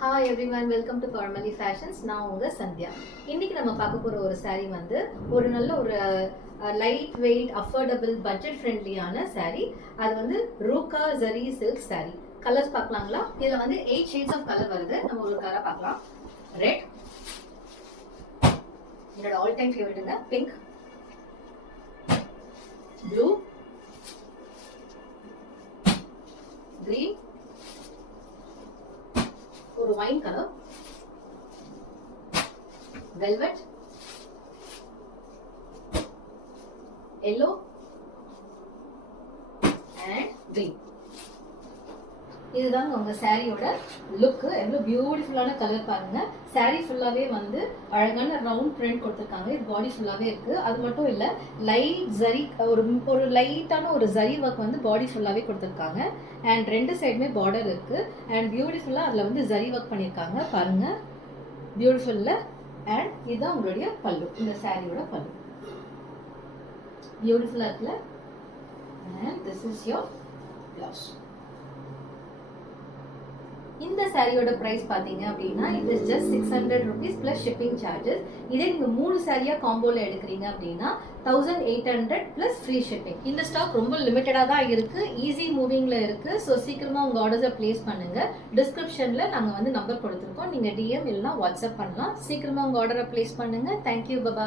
Hi everyone, welcome to Cormally Fashions. நான் உங்க சந்தியா. இன்னைக்கு நம்ம பார்க்க போற ஒரு saree வந்து ஒரு நல்ல ஒரு லைட் வெயிட் அஃபோர்டபிள் பட்ஜெட் ஃப்ரெண்ட்லியான saree. அது வந்து ரூகா ஜரி சில்க் saree. கலர்ஸ் பார்க்கலாங்களா? இதுல வந்து 8 shades of color வருது. நம்ம ஒரு கலர் பார்க்கலாம். ரெட், என்னோட ஆல் டைம் ஃபேவரட்ங்க, பிங்க், ப்ளூ, கிரீன், ஒரு wine colour, velvet, yellow and green. இதுதான் உங்க சாரியோட லுக். எவ்வளவு பியூட்டிஃபுல்லான கலர் பாருங்க. சாரி ஃபுல்லாவே வந்து அழகான ரவுண்ட் பிரிண்ட் கொடுத்துருக்காங்க. இது பாடி ஃபுல்லாவே இருக்கு. அது மட்டும் இல்ல, லைட் ஜரி ஒரு லைட்டான ஒரு ஜரி ஒர்க் வந்து பாடி ஃபுல்லாவே கொடுத்துருக்காங்க. அண்ட் ரெண்டு சைடுமே பார்டர் இருக்கு. அண்ட் பியூட்டிஃபுல்லா அதுல வந்து ஜரி ஒர்க் பண்ணிருக்காங்க பாருங்க. பியூட்டிஃபுல்ல. அண்ட் இதுதான் உங்களுடைய பல்லு, இந்த சாரியோட பல்லு. பியூட்டிஃபுல்லா இருக்குல்ல? And this is your blouse. இந்த சாரியோட பிரைஸ் பாத்தீங்க அப்படின்னா இது just 600 rupees plus shipping charges. இதே நீங்க 3 சாரியா காம்போல எடுக்கிறீங்க அப்படின்னா 1800 பிளஸ் ஃப்ரீ ஷிப்பிங். இந்த ஸ்டாக் ரொம்ப லிமிட்டடா தான் இருக்கு, ஈஸி மூவிங்ல இருக்கு. ஸோ சீக்கிரமா உங்க ஆர்டர்ஸை பிளேஸ் பண்ணுங்க. டிஸ்கிரிப்ஷன்ல நாங்க வந்து நம்பர் கொடுத்துருக்கோம், நீங்க டிஎம் இல்லைன்னா வாட்ஸ்அப் பண்ணலாம். சீக்கிரமா உங்க ஆர்டரை பிளேஸ் பண்ணுங்க. Thank you, bye bye.